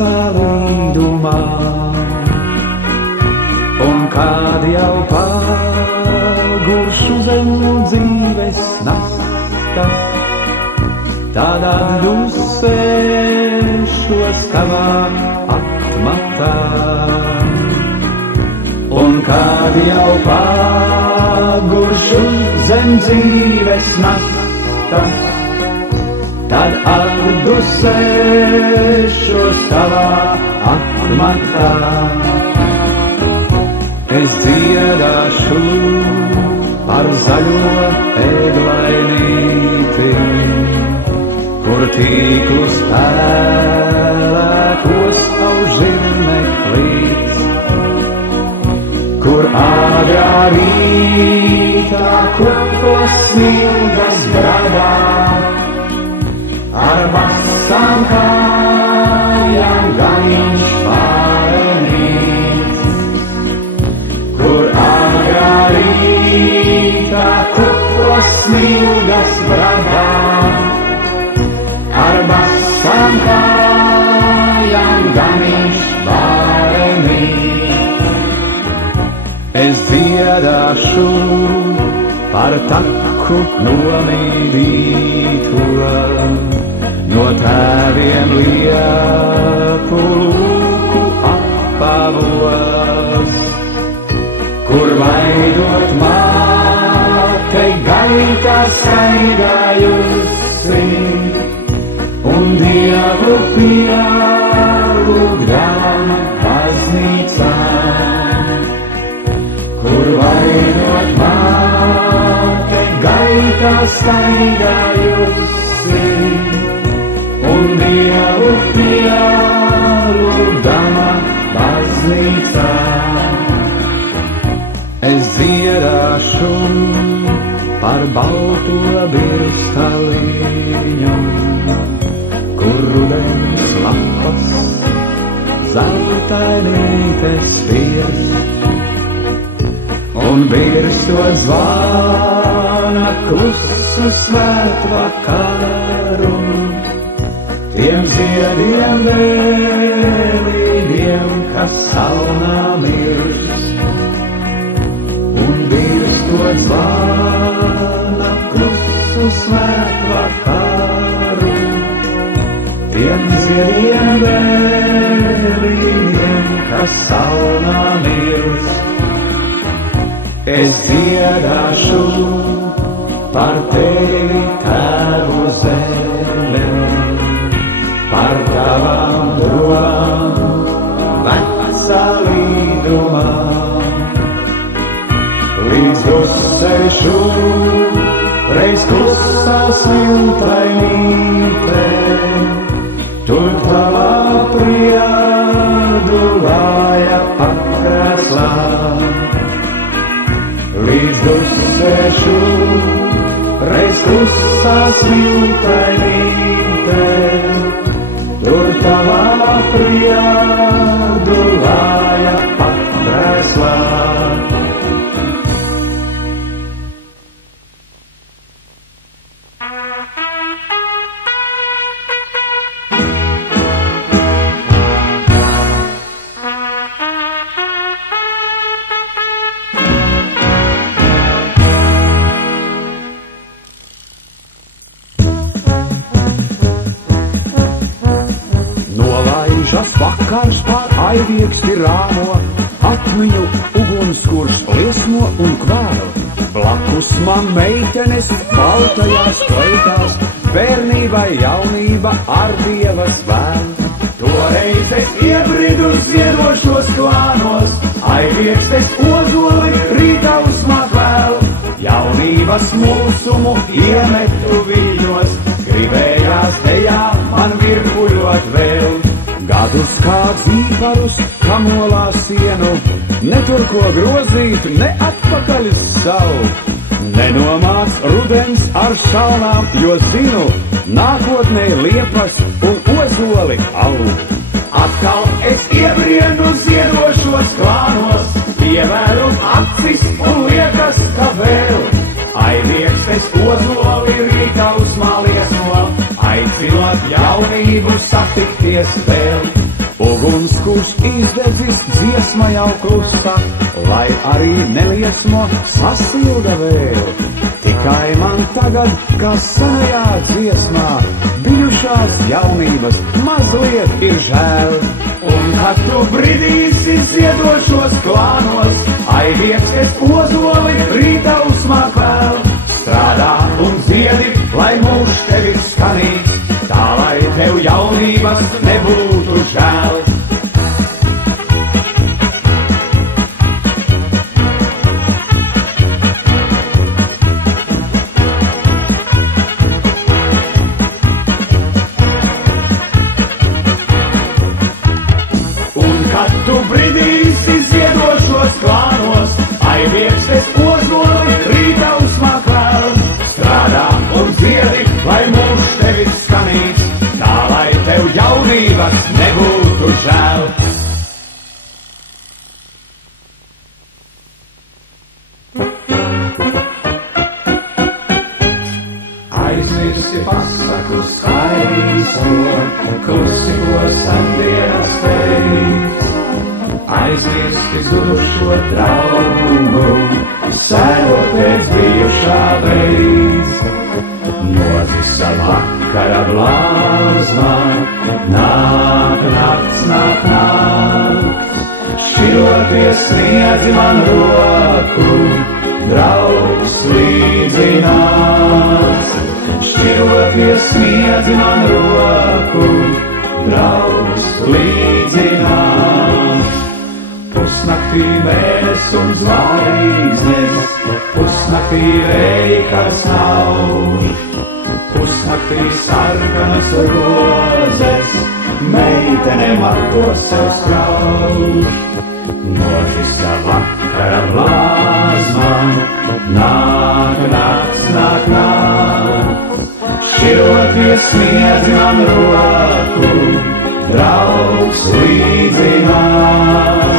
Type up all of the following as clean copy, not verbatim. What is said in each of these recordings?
matā līdumā. Un kad jau paguršu zem dzīves nastas, tad atdusēšos tavā atmatā. Un kad jau paguršu zem dzīves nastas, tad atdusēšos tavā atmatā. Es dziedāšu par zaļo eglainīti, kur tīklus pēlēkos aužirneklīts, kur agrā rītā kopos smilgas bradā, ar basām kājām ganiņš pārenīts, kur agrā rītā kopos smilgas bradā, ar basām kājām ganiņš pārenīts. Es dziedāšu par taku nomīdīto, no tēviem liepu lūku apavos, kur vaidot mātei gaitā staigājusi, un Dievu pielūgdama baznīcā, kur vaidot mātei gaitā staigājusi, un Dievu pielūgdama baznīcā. Es dziedāšu par balto birstaliņu, kur rudens lapas zeltainītes virs, un birstot zvana klusu svētvakaru, tiem ziediem vēlīgiem, kas salnā mirst. Un birstot zvana klusu svētvakaru, tiem ziediem vēlīgiem, kas salnā mirst. Es dziedāšu par tevi, Tēvu zeme, par tavām domām vecā līdumā, līdz dusēšu reiz klusā smiltainīte, tur tavā priedulāja pakrēslā. Līdz dusēšu reiz klusā smiltainīte, tur tavā priedulāja pakrēslā. Vakars pār aivieksti rāmo, atmiņu ugunskurs liesmo un kvēl. Blakus man meitenes baltajās kleitās, bērnībai jaunība ar Dievas vēl. Toreiz es iebridu ziedošos klānos, aiviekstes ozoli rītā uzmāk vēl. Jaunības mulsumu iemetu viļņos, gribējās dejā man virpuļot vēl. Gadus kā dzīparus, kamolā sienu, ne tur ko grozīt, ne atpakaļ savu. Nenomāc rudens ar salnām, jo zinu, nākotnē liepas un ozoli aug. Atkal es iebrienu ziedošos klānos, ievēru acis un liekas, ka vēl. Aiviekstes ozoli rītā uzmālies no, aicinot jaunību satikties vēl. kurš izdedzis dziesma jau klusa, lai arī neliesmo sasilda vēl. Tikai man tagad, kā senajā dziesmā, bijušās jaunības mazliet ir žēl. Un kad tu bridīsi ziedošos klānos, aivieks es ozoli rīta uzmāk vēl. Strādā un ziedi, lai mūžs tevi skanīgs, tā lai tev jaunības nebūtu žēl. Un kad tu bridīsi ziedošos klānos, aivieks es ozoli rīta uzmāk vēl. Strādā un ziedi, lai mūžs tevi skanīgs, tā lai tev jaunības nebūtu žēl. Aizmirsti pasaku skaisto, klusi ko sandienas teic. Aizmirsti zudušo draugu, sērot pēc bijušā veids. Nozisa vakara blāzma, nāk nakts, nāk nakts. Šķiroties sniedzi man roku, draugs līdzi nāc. Šķiroties sniedzi man roku, draugs līdzi nāc. Pusnaktī mēnes un zvaigznes, pusnaktī veikars nav. Pusnaktī sarkanas rozes, meitene mato sev sprauž. Nozisa vakara blāzma, nāk nakts, nāk nakts. Šķiroties sniedzi man roku, draugs līdzi nāc.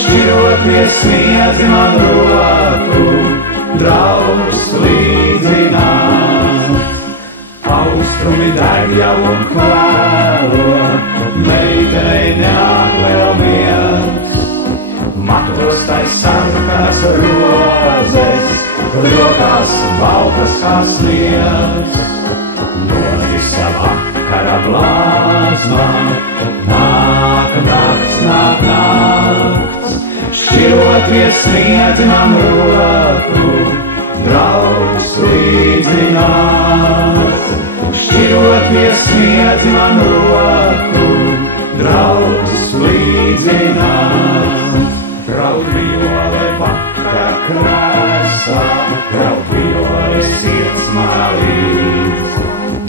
Šķiroties sniedzi man roku, draugs līdzi nāc. Austrumi deg jau un kvēlo, meitenei nenāk vēl miers. Matos tai sarkanas rozes, rokās baltas kā sniegs. Nozisa vakara blāzma, nāk nakts, nāk nakts. Šķiroties sniedzi man roku, draugs līdzi nāc. Šķiroties sniedzi man roku, draugs līdzi nāc. Raud viole vakara krēsā, raud viole sirds manā līdz.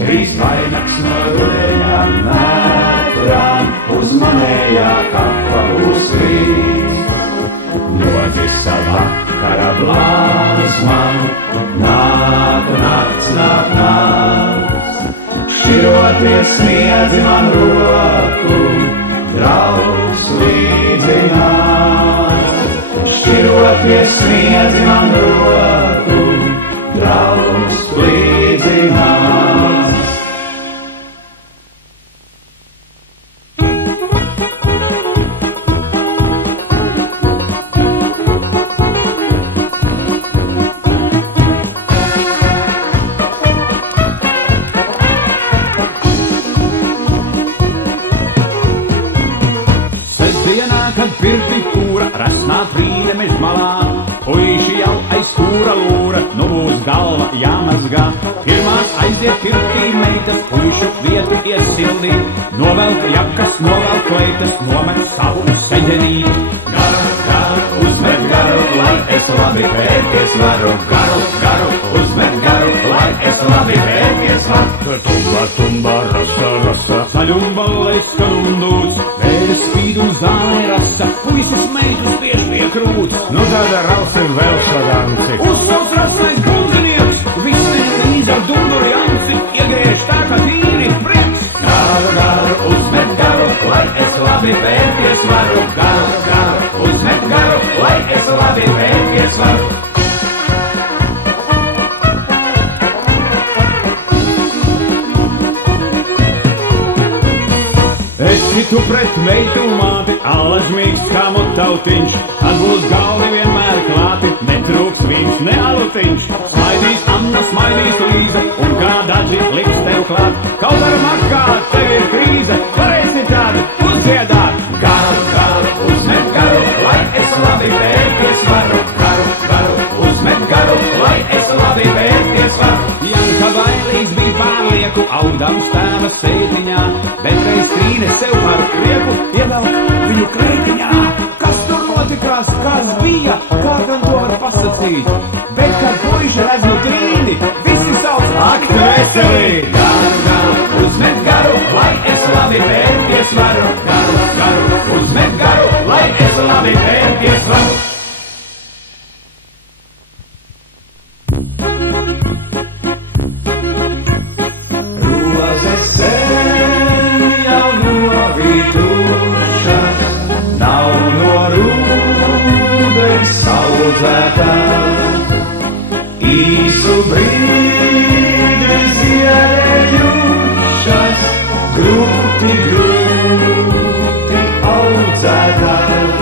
Drīz vainags no rudeņa mētrām, uz manējā kapa būs līdz. Nozisa vakara blāzma, nāk nakts, nāk nakts. Šķiroties sniedzi man roku, draugs līdzi nāc. Šķiroties sniedzi man roku, draugs līdzi nāc. Kad pirti kūra, rasnā frīde mež malā, puiši jau aiz kūra lūra, nu būs galva jāmazgā. Pirmās aiziet pirtī meitas, puišu vietu iesildī, novelk jakas, novelk kleitas, nomet savu seģenī. Garu, garu, uzmet garu, lai es labi pēties varu. Garu, garu, uzmet garu, lai es labi pēties varu. Tumba, tumba, rasa, rasa, Saļumba, leiskan un dūts, vēres spīd un zālē rasa, puisis meitus biež pie krūts. nu tad rausim vēl šadanci. Uzsauc rasais bundzinieks, visi līdz ar dunduri anci, iegriež tā, ka tīri prieks. Garu, garu, uzmet garu, lai es labi pēties varu. Garu, garu, uzmet garu, lai es labi pēties varu. Esi tu pret meitu māti, žmīgs kā mutautiņš, tas būs galvi vienmēr klāti, netrūks vīns, ne alutiņš. Smaidīs Anna, smaidīs Līza, un kā daži liks tev klāt. Kaut ar makā tev ir krīze, varēsi tādu uzdziedāt. Garu, garu, uzmet garu, lai es labi pērties varu. Garu, garu, uzmet garu, lai es labi pērties varu. Janka bailīgs bija pārlieku, augdams tēva sēdiņā, bet reiz trīne sev par prieku ievelk viņu kreitiņā. Kas tur notikās, kas bija, kā gan to var pasacīt? Bet, kad puiši redz no trīni, visi sauc aktu veselī. Garu, garu, uzmet garu, lai es labi pērties varu. Garu, garu, uzmet garu, lai es labi pērties varu. Rozes sen jau novītušas, nav no rūdens audzētās. Īsu brīdi ziedējušas, grūti, grūti audzētās.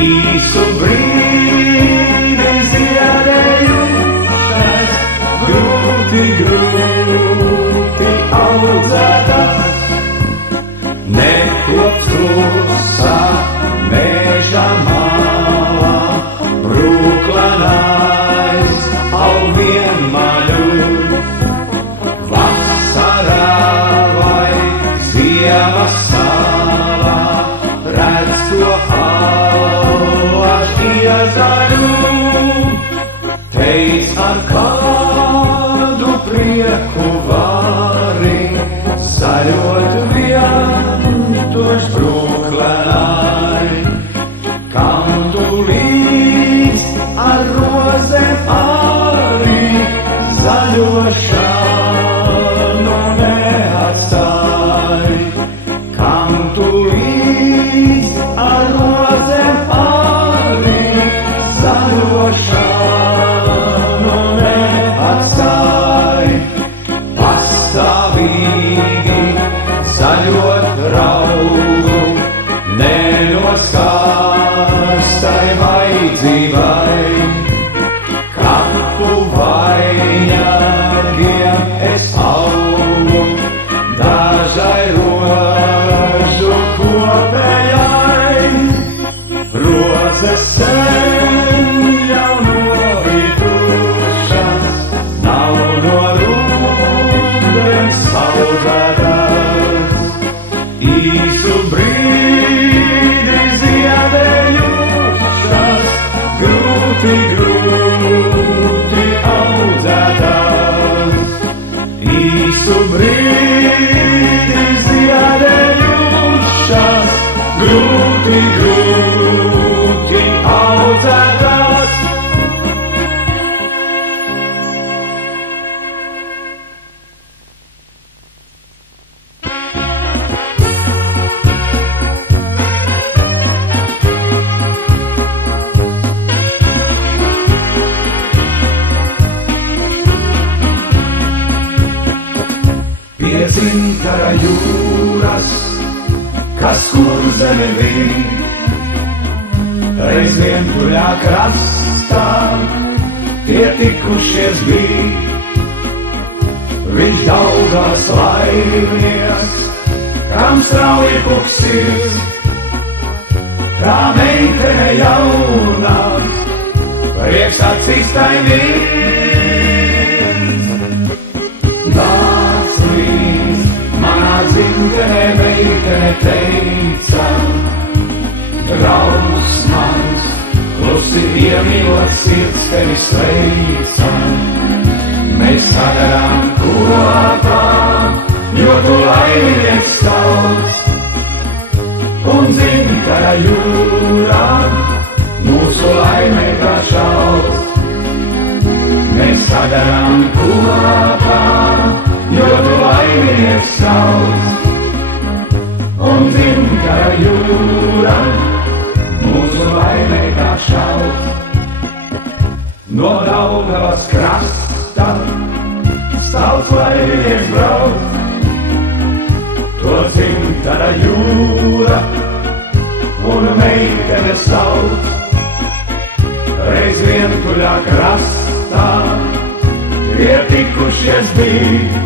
Īsu brīdi ziedējušas, grūti, grūti audzētās. Nekops klusā meža malā, brūklanais au vienmaļu. Vasarā vai ziemas salā, redz to allaž iezaļu. Teic ar kādu prieku vari zaļot vientuļš brūklenai. Kam tu līdz ar rozēm arī zaļošanu neatstāj. Kam tu līdz ar rozēm arī zaļošanu neatstāj. Pastāvīgi zaļot raugu, nenoskarstai vajadzībai. Kapu vainagiem es augu, dažai rožu kopējai. Rozes sen jau novītušas, nav no rūdens audzētās. Īsu brīdi ziedējušas, grūti, grūti audzētās. Īsu brīdi ziedējušas, grūti, grūti audzētās. Pie dzintara jūras, kas kur zeme vīd, reiz vientuļā krastā tie tikušies bija. Viņš Daugavas laivnieks, kam strauji puksis, tā meitene jaunā, priekš acīs tai viens. Nāc līdz manā dzimtenē, meitene teica, draugs mans, klusi iemīlots sirds tevi sveica. Mēs sadarām kopā, jo tu laimnieks tauts, un dzimtara jūrā mūsu laimē kā šauts. Mēs sadarām kopā, jo tu laimnieks tauts, un dzimtara jūrā mūsu laimē kā šauts. No Daugavas krasta stāvs laimnieks brauc, to dzimtara jūra meitene sauc. Reiz vientuļā krastā pietikušies bija,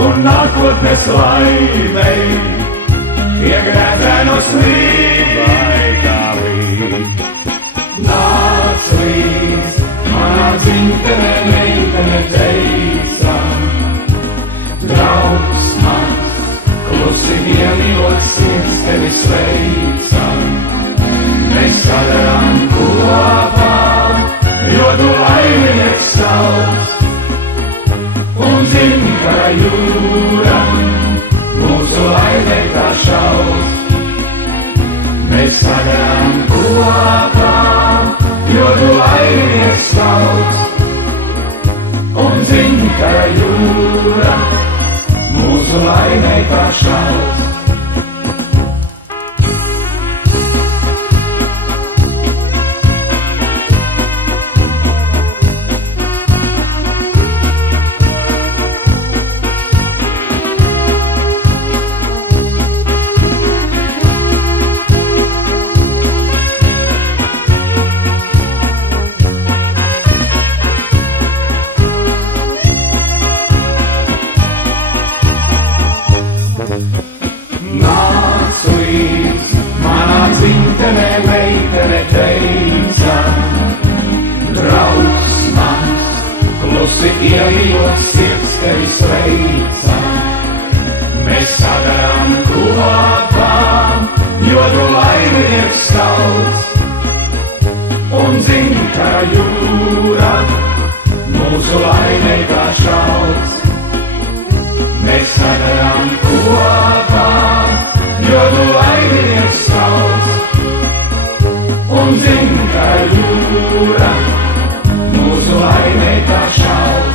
un nākotnes laimei iegrēzēnos līdzi. Nāc līdz manā dzimtenē, meitene teica, draugs mans, klusi iemīlot sirds tevi sveica. Mēs sadarām kopā, jo tu laiminieks sauc, un zinkara jūra mūsu laimē kā šaus. Mēs sadarām kopā, jo tu laiminieks sauc, un zinkara jūra mūsu laimē kā šaus. Meitene teica, draugs mans, klusi iemīlot sirds tevi sveica. Mēs sadarām kopā, jo tu laiminieks sauc, un zinkara jūra mūsu laimē kā šauc. Mēs sadarām kopā, jo tu laiminieks sauc, un zinkara jūra mūsu laimē kā šauc.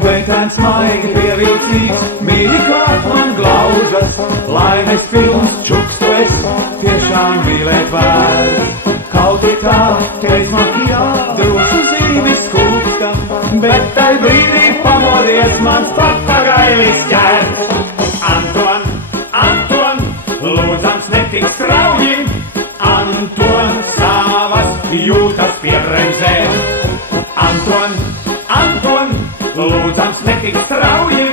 Meitēns maigi pievilcīgs, mīļi klāt man glaužas, laimes pilns čuks tu esi, tiešām mīlēt vērts. Kaut ir tā, ka es makijā drošu zīmi skūpstam, bet tai brīdī pamodies mans papagailis ķērts. Anton, Anton, lūdzams netik strauji, Anton savas jūtas piebremzē. Anton, Anton, lūdzams netik strauji,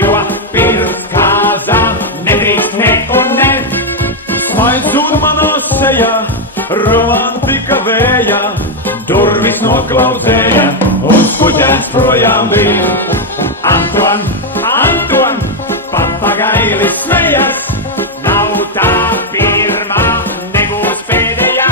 jo pirms kāzā nedrīkst ne un ne. Smaids un manā sejā, romantika vējā, durvis noklaudzēja un skuģēns projām bija. Anton, Anton, papagailis smejas, nav tā pirmā, nebūs pēdējā.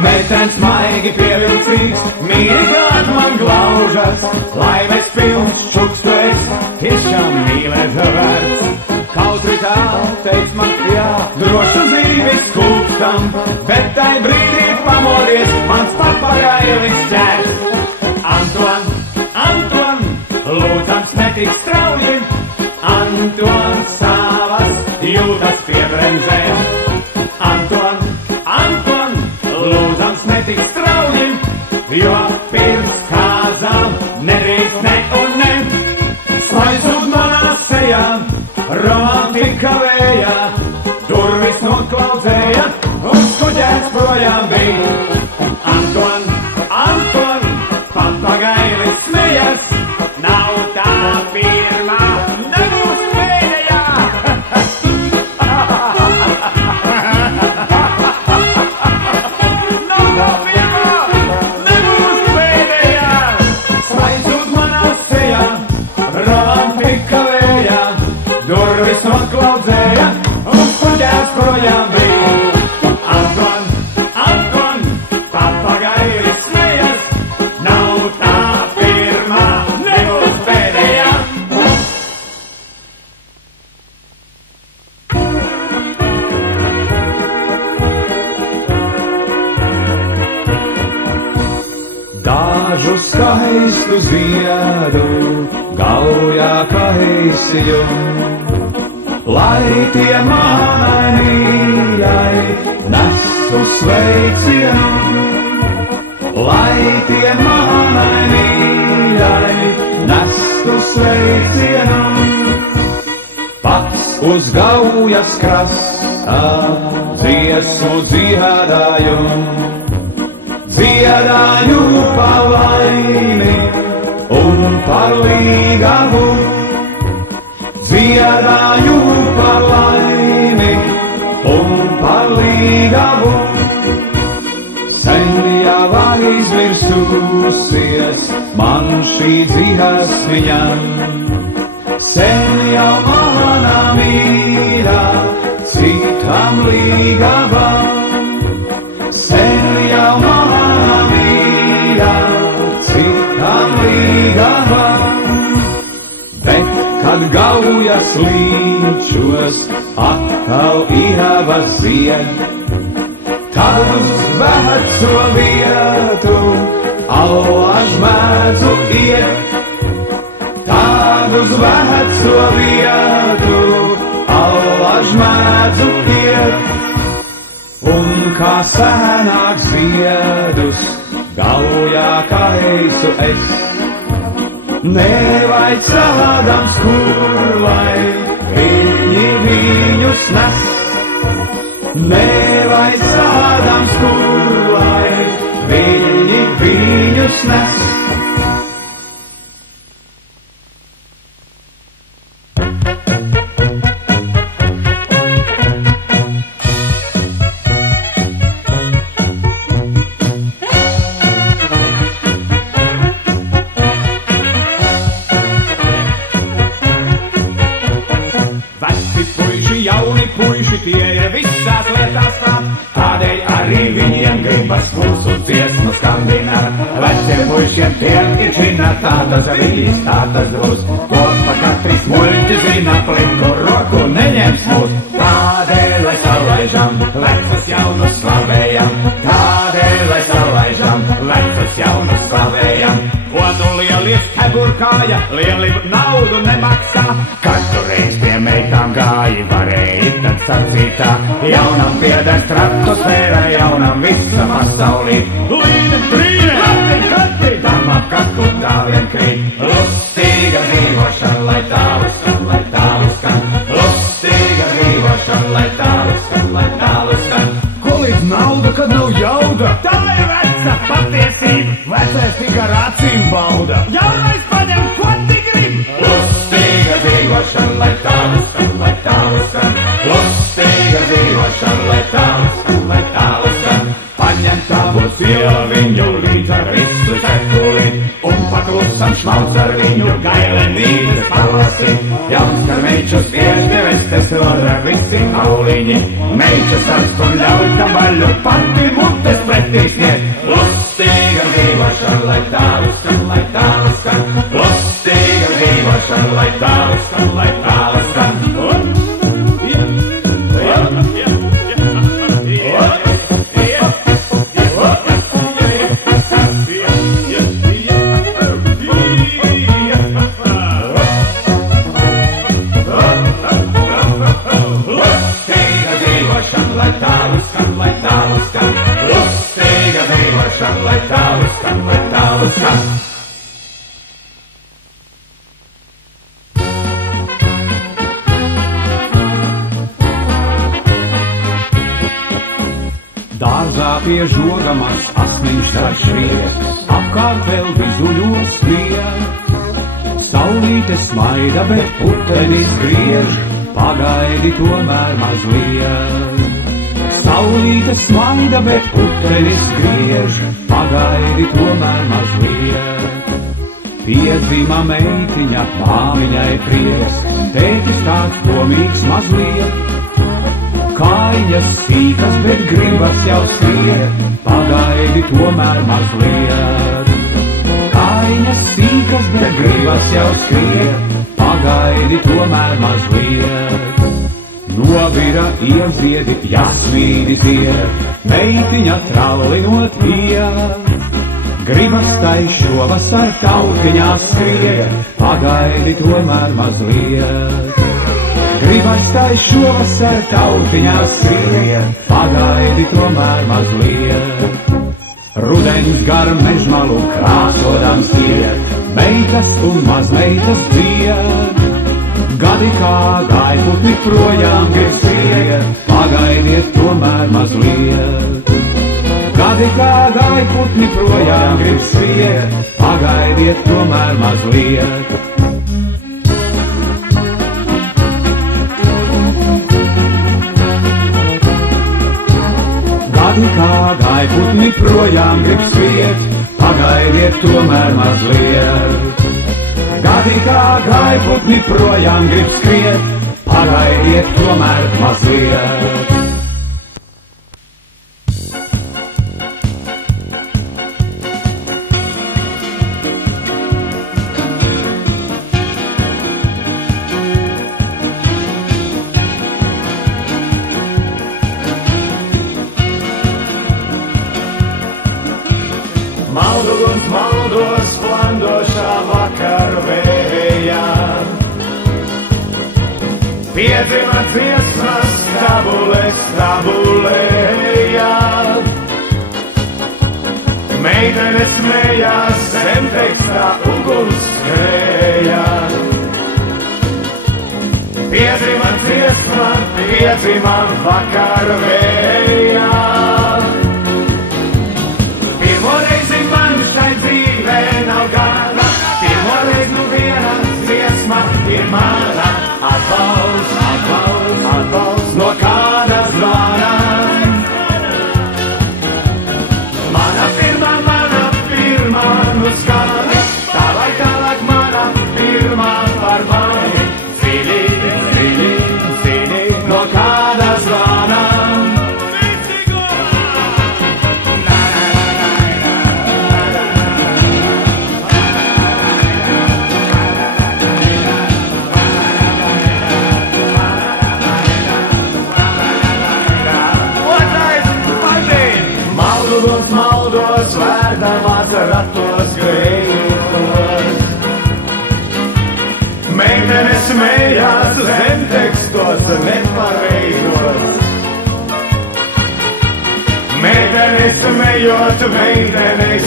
Meitens maigi pievilcīgs, mīļi klāt man glaužas, laimes pilns čuks tu esi, tiešām mīlēt vērts. Kaut arī tā, teiks man jā, drošu zīvi skūpstam, bet tai brīdī pamodies mans papagailis ķērts. Anton, Anton, lūdzams netik strauji, Anton savas jūtas piebremzē. Anton, Anton, lūdzams netik strauji, jo pirms kāzām nedrīkst ne un ne. Smaizūt manā sejā, romantika vējā, durvis noklaudzēja un skuģēns projām bija. Anton, Anton, papagailis smejas, nav tā pirmā, nebūs pēdējā. Nav tā pirmā, nebūs pēdējā. Smaizūt manā sejā, romantika vējā, durvis noklaudzēja un skuģēns projām bija. Anton, Anton, papagailis smejas, nav tā pirmā, nebūs pēdējā. Dažu skaistu ziedu gaujā kaisiju, lai tie mani mīļai nesu sveicienu, lai tie manai mīļai nestu sveicienu. Pats uz gaujas krasta dziesmu dziedāju, dziedāju par laimi un par līgavu, dziedāju par laimi un par līgavu. Sen jau aizvirsusies man šī dziesmiņa, sen jau mana mīļā citam līgava, sen jau mana mīļā citam līgava. Bet, kad gaujas līčos atkal ieva zied, tad uz veco vietu allaž mēdzu iet, tad uz veco vietu allaž mēdzu iet. Un kā senāk ziedus gaujā kaisu es, nevaicādams, kur lai viņi viņus nes, nevaicādams, kur lai viņi viņus nes. Tie ir visās lietās prāt, tādēļ arī viņiem gribas mūsu dziesmu skandināt. Veciem puišiem tiem ir čina, tādas avīs, tādas drūs, kopā katrs muļķis zina, pliku roku neņems mūs. Tādēļ, lai salaižam, vecas jaunus slavējam, tādēļ, lai salaižam, vecas jaunus slavējam. Ko tu lielies keburkāja, lieli naudu nemaksā, katru reiz pie meitām gāji varēja tad sacītā. Jaunam pieder stratosfēra, jaunam visa pasaulī. Līne, trīne, hati, dama kaklu tā vien krīt. Lustīga dzīvošana, lai tālu skan, lai tālu skan. Lustīga dzīvošana, lai tālu skan, lai tālu skan. Ko līdz nauda, kad nav jauda? Tā ir veca patiesība. Vecais tikai ar acīm bauda. Jaunais paņem, ko tik grib. Lustīga dzīvošana, lai tālu skan, lai tālu skan. Lustīga dzīvošana, lai tālu skan, lai tālu skan. Paņem tavu sielu viņu līdz ar visu tekuli, un paklusam šmauc ar viņu gailenītes palasi. Jauns, ka meičus spiež pie vestes rodra visi auliņi. Meičas arstum ļauj tam vaļu, pati mutes pretī sniegt. Lustīga dzīvošana, lai tālu skan, lai tālu skan. Lustīga dzīvošana, lai tālu skan, lai tālu skan. Dārzā pie žogamas asniņš tā šries, apkārt vēl vizuļos skrien. Saulīte smaida, bet putenis griež, pagaidi tomēr mazliet. Saulīte smaida, bet putenis griež, pagaidi tomēr mazliet. Piedzima meitiņa, māmiņai prieks, tētis tāds domīgs mazliet. Kājas sīkas, bet gribas jau skriet, pagaidi tomēr mazliet. Kājas sīkas, bet gribas jau skriet, pagaidi tomēr mazliet. Novira ieziedi, jasmīni zied, meitiņa traulinot iet. Gribas tai šovasar tautiņā skriet, pagaidi tomēr mazliet. gribas tai šovasar tautiņās skriet, pagaidi tomēr mazliet. Rudens gar mežmalu krāsodams iet, meitas un mazmeitas dzied. Gadi kā gaiputni projām grib skriet, pagaidiet tomēr mazliet. Gadi kā gaiputni projām grib skriet, pagaidiet tomēr mazliet. Gadi kā gaiputni projām grib skriet, pagaidiet tomēr mazliet. Gadi kā gaiputni projām grib skriet, pagaidiet tomēr mazliet. Maldos flandošā vakarvējā, piedzima dziesmas stabulējā. Meitenes smējās, zemtekstā uguns skrējā. Piedzima dziesma, piedzima vakarvējā. Nav gana, pirmoreiz nu viena dziesma ir mana. Atbalsts, atbalsts, atbalsts no kāda zvana. Mana pirmā nu skan, tālāk mana pirmā par mani. Zini, no kāda zvana. Maldos, vērdamās ratos grītos. Meitenes smējās, zemtekstos nepareizos. Meitenes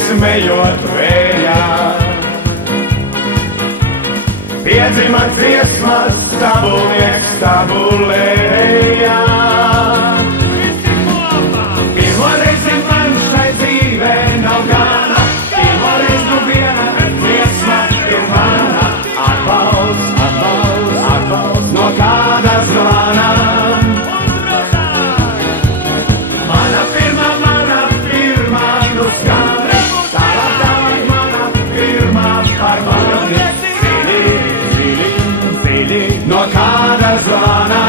smējot vējā. Piedzima dziesmas, stabulējā. Pirmoreiz man šai dzīvē nav gana, pirmoreiz nu viena dziesma ir mana. Atbalsts, atbalsts, atbalsts no kāda zvana. Mana pirmā nu skan, tālāk mana pirmā par mani. Zini, no kāda zvana.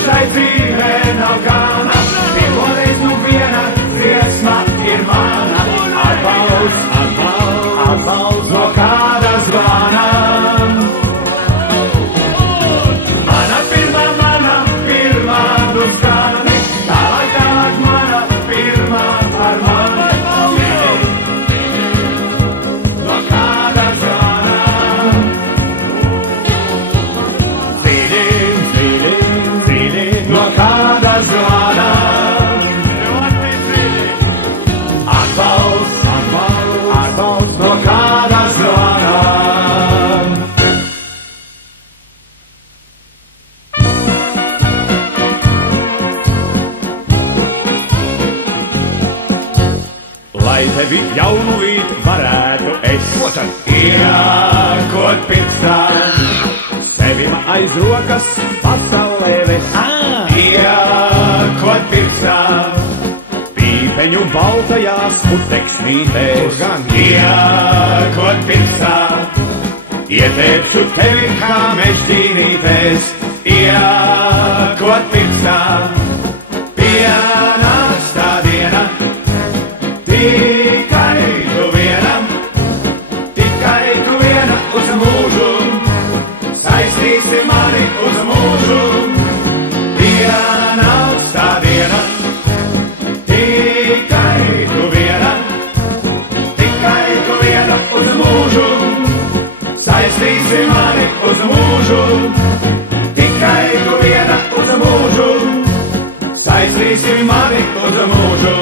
Šai dzīvē nav gana, pirmoreiz nu viena dziesma ir mana. Atbalsts, atbalsts, atbalsts no kāda zvana. Mana pirmā nu skan, tālāk mana pirmā par mani. No kāda zvana. No kāda zvana. Atbalsts, atbalsts, atbalsts no kāda zvana. Lai tevi jaunu vīt varētu es iekot pirkstā, sevi aiz rokas pasaulē ves. Iekot pirkstā, pīpeņu baltajās putekšnītēs. Iekot pirkstā, ietēpšu tevi kā mežģīnītēs. Iekot pirkstā, pienāks tā diena, tikai tu viena uz mūžu, saistīsi mani uz mūžu. Pienāks tā diena, tikai tu viena uz mūžu, saistīsi saistīsi mani uz mūžu.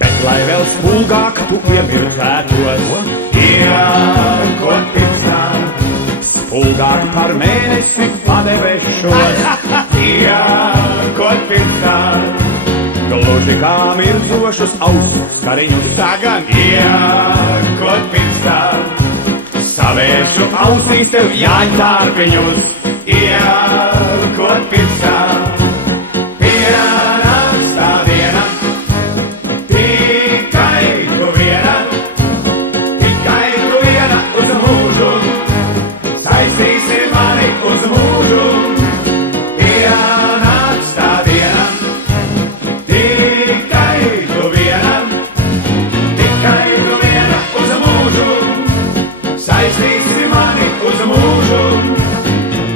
Bet lai vēl spulgāk tu iemirdzētos, iekot pirkstā, spulgāk par mēnesi padebešos, iekot pirkstā, gluži kā mirdzošus auskariņus sagan, iekot pirkstā, savēršu ausīs tev jāņķārpiņus, iekot pirkstā, pienāks tā diena, tikai tu viena uz mūžu, saistīsi mani uz mūžu, pienāks tā diena, tikai tu viena uz mūžu, saistīsi mani uz mūžu,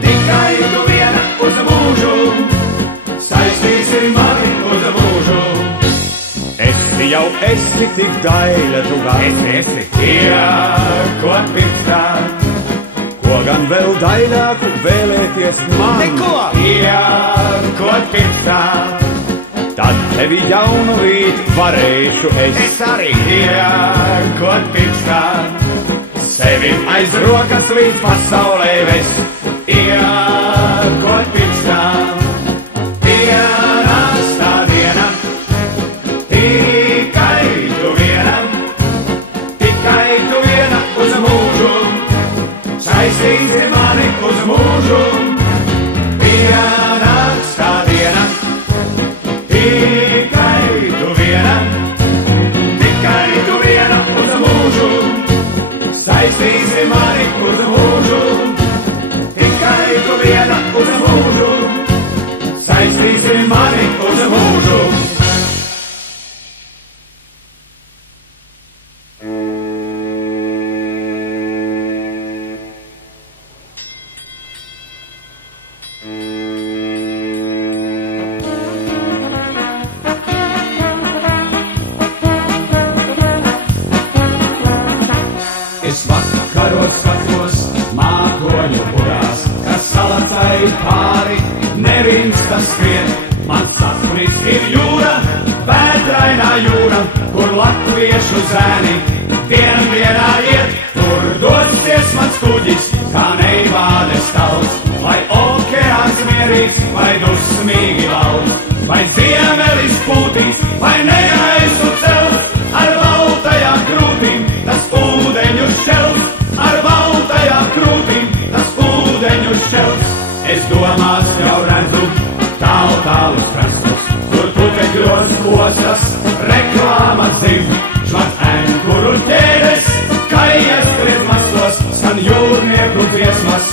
tikai tu viena uz mūžu, saistīsi mani uz mūžu. Jau esi tik gaila, tu gan esi iekot pirkstā, ko gan vēl daļāku vēlēties man. neko iekot pirkstā, Tad tevi jaunu rīt varēšu es arī iekot pirkstā, sevi aiz rokas līdz pasaulē vest, iekot pirkstā, pienāks tā diena, tikai tu viena uz mūžu, saistīsi mani uz mūžu, pienāks tā diena, tikai tu viena uz mūžu, saistīsi mani uz mūžu, tikai tu viena uz mūžu, saistīsi mani uz mūžu. Es vakaros skatos mākoņu burās, kas salacai pāri nerimstas skrien. Man sapnis ir jūra, vētrainā jūra, kur latviešu zēni dienā iet. Tur dosies mans kuģis, kā neivādes tauts, vai okeāns mierīgs, vai dusmīgi valsts, vai ziemelis pūtīs, vai negaisu cels, ar baltajām krūtīm tas ūdeņu šķels, ar baltajām krūtīm tas ūdeņu šķels. Es domās jau redzu tālus krastus, kur putekļos postas reklāmas zim, švat ēnkuru ķēdes, kaijas kriezmastos, skan jūrnieku dziesmas,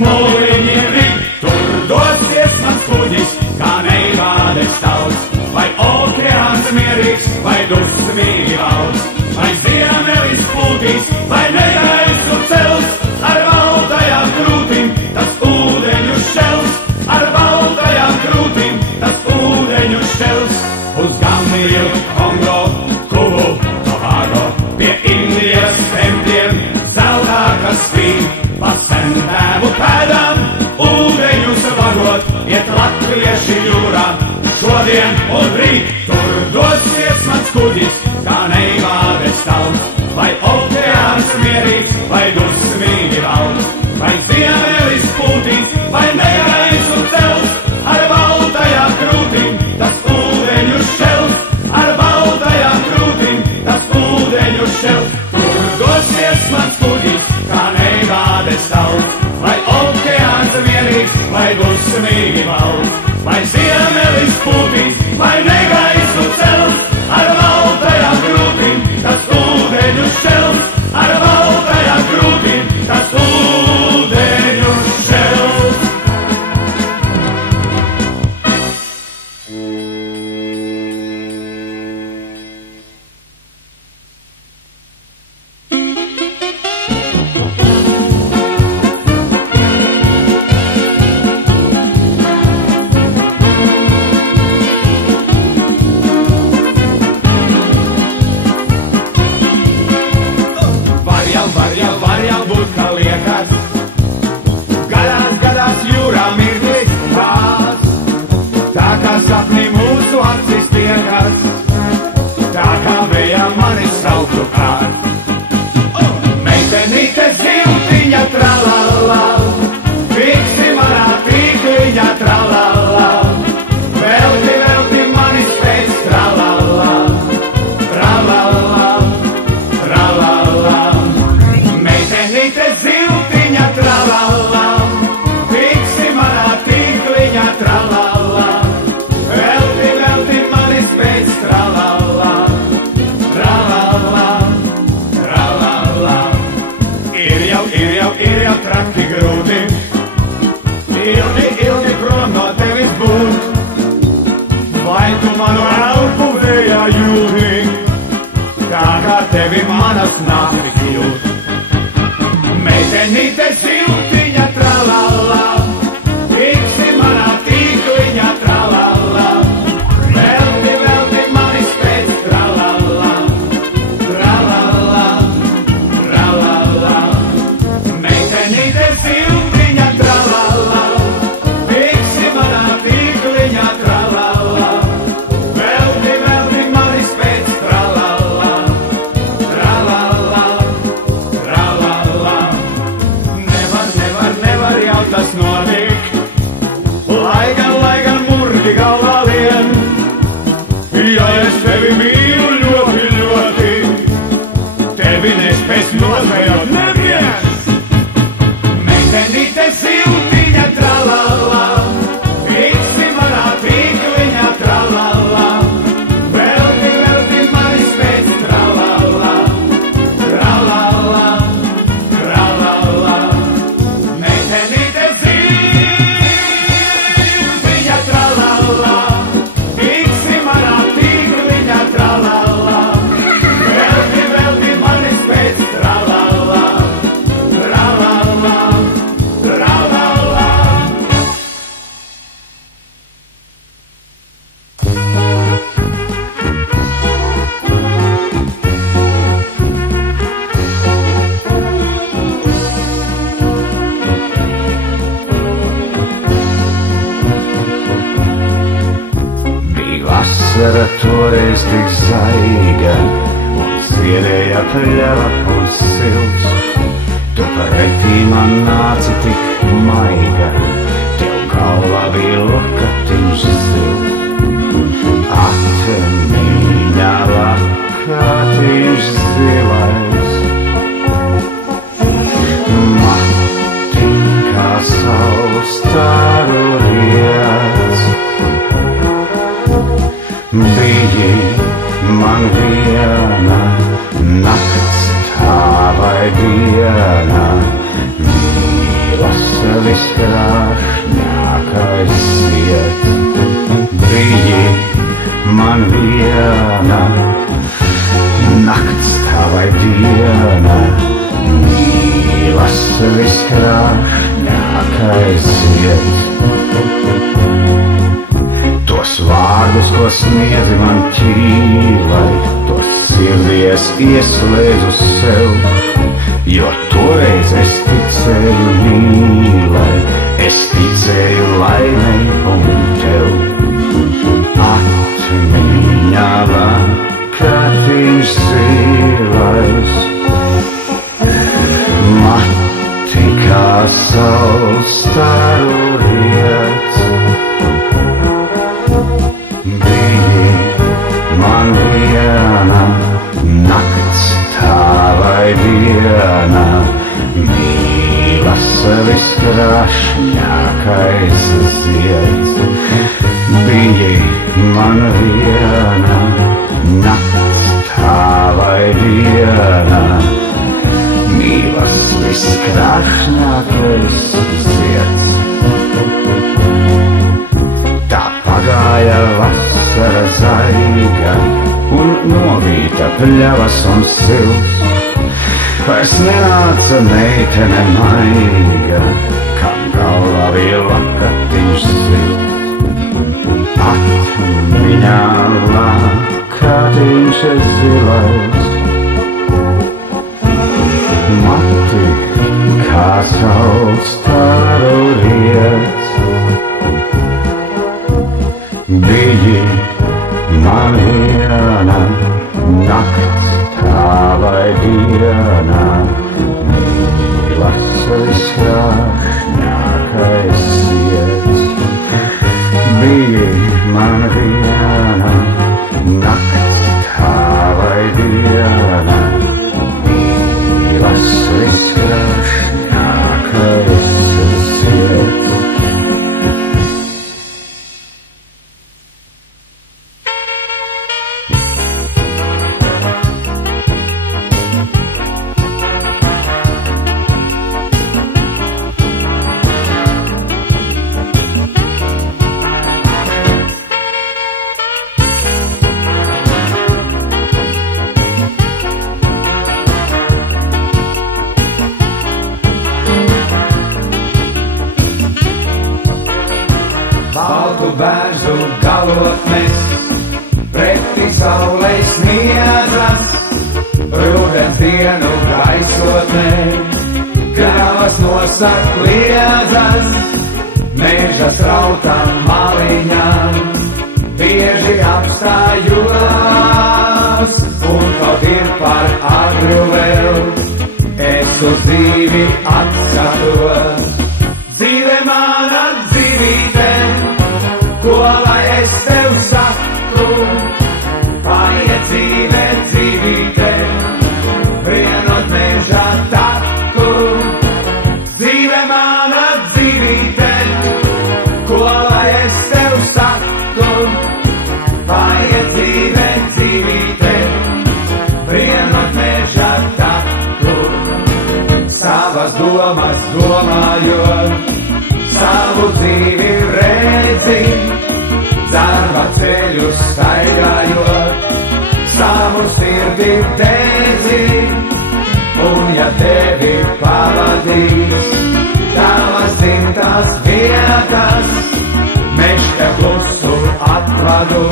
mūliņiem rīt. Tur dosies mans kuģis, kā neivādes tauts, vai okeāns mierīgs, vai dusmīgi valsts, vai ziemelis pūtīs, vai negaisu cels, ar baltajām krūtīm tas ūdeņu šķels, ar baltajām krūtīm tas ūdeņu šķels. Uz Gambiju, Kongo, Kubu, Tobago, pie Indijas tempļiem, zeltā, kas spīd, pa sentēvu pēdām, ūdeņus vagot, iet latvieši jūrā, šodien un rīt. Tur dosies mans kuģis, kā neivādes tauts, vai okeāns mierīgs, vai dusmīgi valsts, vai ziemelis pūtīs, vai negaisu cels, ar baltajām krūtīm tas ūdeņu šķels, ar baltajām krūtīm tas ūdeņu šķels. Tur dosies mans kuģis, kā neivādes tauts, vai okeāns mierīgs, vai dusmīgi valsts, vai ziemelis pūtīs, vai negaisu cels, ar baltajām krūtīm tas ūdeņu šķels, ar baltajām krūtīm tas ūdeņu šķels. Var jau būt, kā liekas, gadās jūrā mirklis tās, tā kā sapnī mūs. mūsu acis tiekas, tā kā vējā mani sauktu kāds. Meitenīte ziltiņa tralala, fiksi manā tīkliņa tralala, velti manis pēc tralala, tralala, tralala. Meitenīte ziltiņa tralala, fiksi manā tīkliņa tralala, velti manis pēc tralala, tralala, tralala. Ir jau traki grūti, ilgi prom no tevis būt, vai tu manu elpu vējā jūti, tā kā tevi manas naktis jūt. Meitenīte siltiņa tralala, fiksi manā tīkliņa tralala, velti manis pēc tralala, tralala, tralala. Meitenīte siltiņa tralala, fiksi manā tīkliņa tralala, velti manis pēc tralala, tralala, tralala. Nevar jau tas notikt, lai gan murgi galvā lien, ja es tevi mīlu ļoti, ļoti, tevi nespēs nozvejot neviens. Meitenīte siltiņa tralala, fiksi manā tīkliņa tralala, velti manis pēc tralala, tralala, tralala. Meitenīte siltiņa tralala, fiksi manā tīkliņa tralala, velti manis pēc tralala, tralala, tralala. Bija vasara toreiz tik zaiga, un ziedēja pļava un silts. Tu pretī man nāci tik maiga, tev galvā bija lokatiņš zilts. Atmiņā lokatiņš zilais, mati kā saules staru riets. Biji man viena nakts, tā vai diena, mīlas viskrāšņākais iet. Biji man viena nakts, tā vai diena, mīlas viskrāšņākais iet. Tos vārdus, ko sniedzi man ķīlai, tos sirdies ieslēdzu sev, jo toreiz es ticēju mīlai, es ticēju laimei un tev. Atmiņā lokatiņš zilais, mati kā saules staru riets. Man viena nakts, tā vai diena, mīlas viskrāšņākais zieds. Biji man viena nakts, tā vai diena, mīlas viskrāšņākais zieds. Tā pagāja vasara zaiga, un novīta pļavas un silts. Vairs nenāca meitene maiga, kam galvā bija lokatiņš silts. Atmiņā lokatiņš zilais, mati kā saules staru riets. Biji man viena nakts, tā vai diena, visviskrāšņākais sirds. Bija man viena nakts, tā vai diena, visviskrāšņākais sirds. Baltu bērzu galotnes, pretī saulei sniedzas, rudens dienu gaisotnē, kravas nosaka kliedzas, meža strauta maliņām, bieži apstājos, un kaut ir par agru vēl, es uz dzīvi atskatos. Dzīve mana dzīvīte, ko lai es tev saku, paiet dzīve dzīvīte, vienot meža taku. Dzīve mana dzīvīte, ko lai es tev saku, paiet dzīve dzīvīte, vienot meža taku. Savas domas domājot, savu dzīvi redzi, darba ceļus staigājot, savu sirdi dedzi, un ja tevi pavadīs tavas dzimtās vietas, mežka klusu atvadu,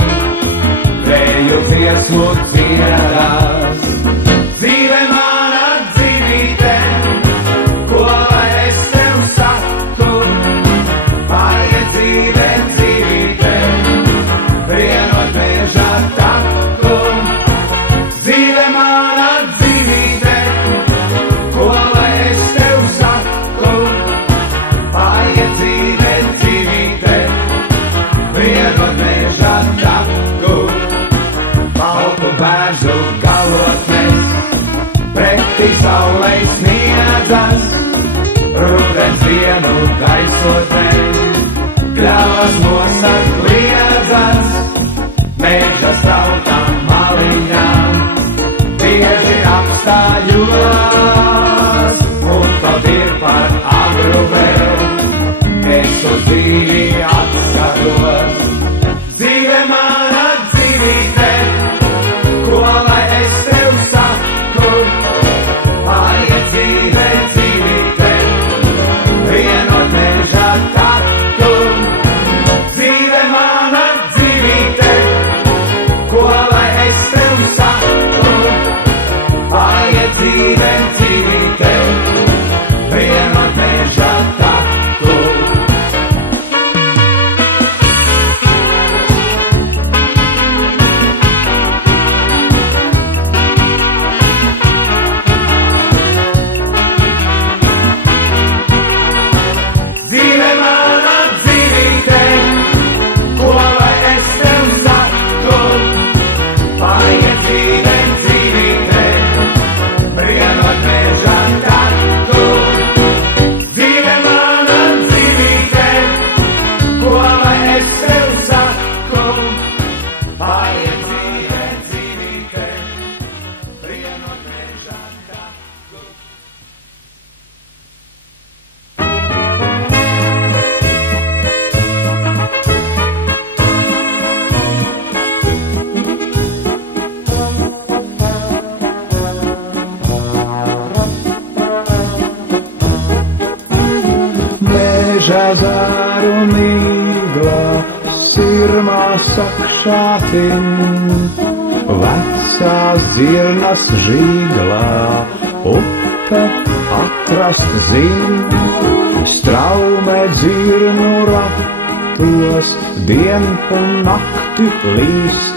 vēju dziesmu dziedās. Dzīve mana dzīvīte, ko lai es tev saku, paiet dzīve dzīvīte, vienot meža taku. Dzīve mana dzīvīte, ko lai es tev saku, paiet dzīve dzīvīte, vienot meža taku. Baltu bērzu galotnes, pretī saulei sniedzas, rudens dienu gaisotnē, kļavas nosaka kliedzas, meža strautām maliņām, bieži apstājos, un kaut ir par agru vēl, es uz dzīvi atskatos. Dzīve mana dzīvīte, ko lai es tev saku, paiet dzīve dzīvīte, vienot meža taku. Dzīve mana dzīvīte, ko lai es tev saku, paiet dzīve dzīvīte, vienot meža taku. Dzīve mana dzīvīte, ko lai es tev saku, paiet dzīve dzīvīte, vienot meža taku. Dzīve mana dzīvīte, ko lai es tev saku, paiet dzīve dzīvīte, vienot meža taku. Meža zāru mīgla, sirmā sakšātin, vecās dzirnas žīglā, upe atrast zin, straume dzirnu ratu tos dien un nakti līst,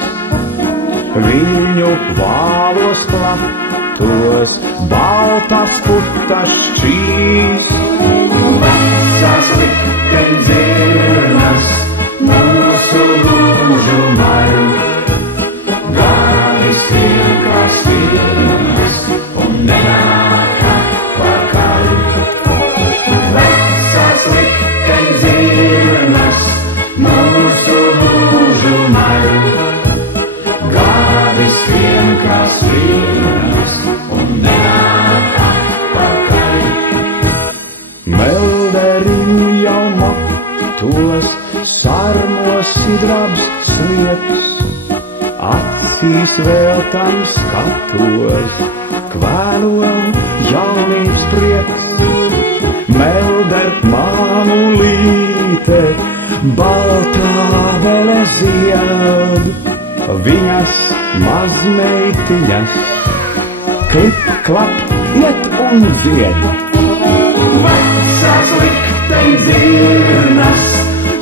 viņu vālos platos baltas putas šķīst. Vecās likteņdzirnas mūsu mūžu maļ, gadi skrien kā stirnas un nenāk atpakaļ. Vecās likteņdzirnas mūsu mūžu maļ, gadi skrien kā stirnas un nenāk atpakaļ. Melderim jau matos, sarmos sidrabs sniegs, acīs vēl tam skatos, kvēlo jaunības prieks. Melder māmulīte, baltā vele zied, viņas mazmeitiņas, klip, klap, iet un zied. Vecās likteņdzirnas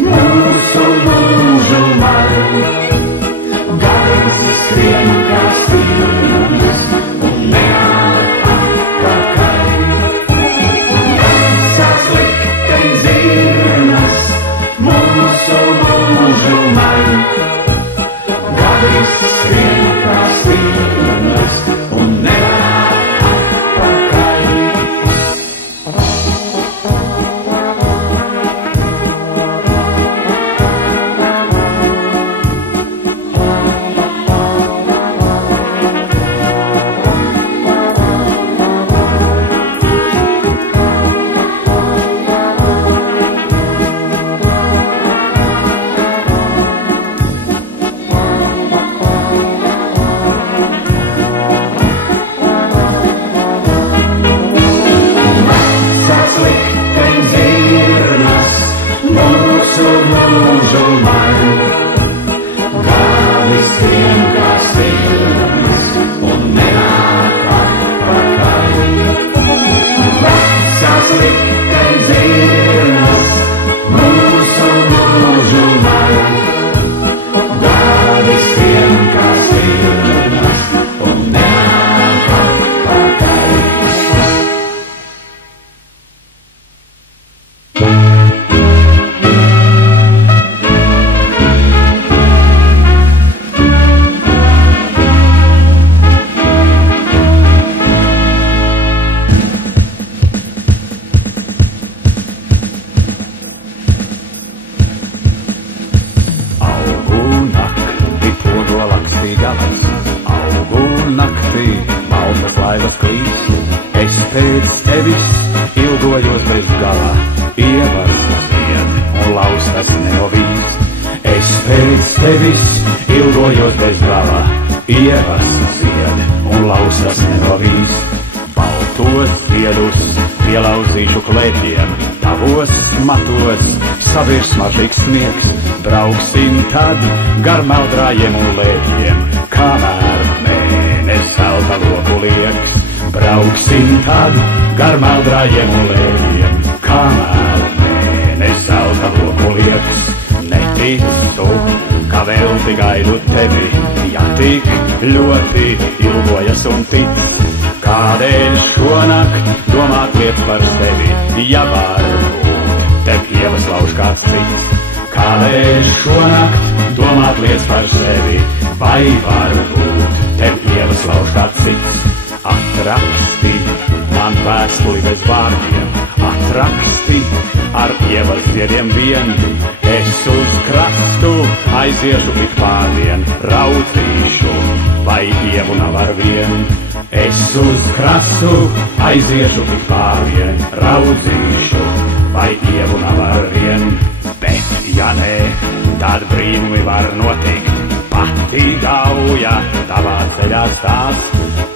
mūsu mūžu maļ, gadi skrien kā stirnas un nenāk atpakaļ. Vecās likteņdzirnas mūsu mūžu maļ, gadi skrien kā stirnas un nenāk atpakaļ. Brauksim tad gar meldrājiem un lēķiem, kamēr mēnes zelta loku liegs. Brauksim tad gar meldrājiem un lēķiem, kamēr mēnes zelta loku liegs. Neticu, ka velti gaidu tevi, ja tik ļoti ilgojas un tic. Kādēļ šonakt domāt liet par sevi, ja varbūt tev ievas lauž kāds cits? Kādēļ šonakt domāt liec par sevi, vai varbūt tev ievas lauž kāds cits? Atraksti man vēstuli bez vārdiem, atraksti ar ievas ziediem vien. Es uz krastu aiziešu ik pārdien, raudzīšu, vai ievu nav ar vien. Es uz krastu aiziešu ik pārdien, raudzīšu, vai ievu nav ar vien. Bet, ja nē, tad brīnumi var notikt. Pati gauja tavā ceļā stās,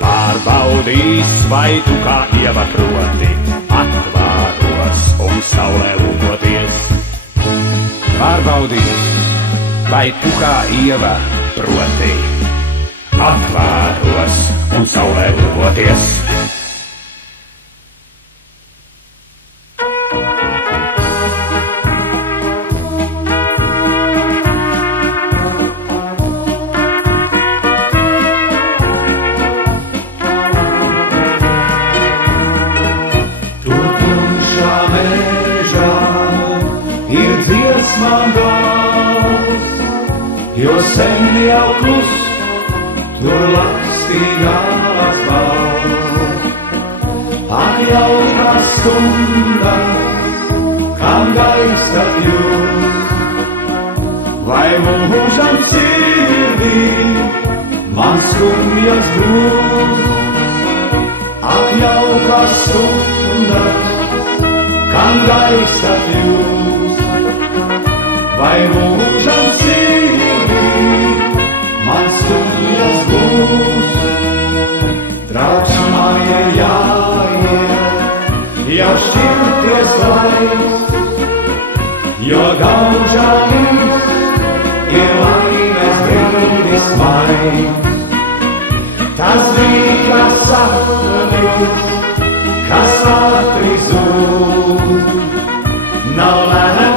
pārbaudīs, vai tu kā ieva proti, atvāros un saulē lūkoties. Pārbaudīs, vai tu kā ieva proti, atvēros un saulē lūkoties. man gals, jo sen jau klus, tur lakstīgās balss. Ak jaukā stunda, kam gaisat jūs, vai mūžam sirdī man skumjas būs. Ak jaukā stunda, kam gaisat jūs, vai mūžam sirdī man skumjas būs. Draugs man ir jāiet, jau šķirties laiks, jo gaužāmies ir laimes brīdis maigs. Tas bija kā sapnis, kas ātri zūd, nav lēns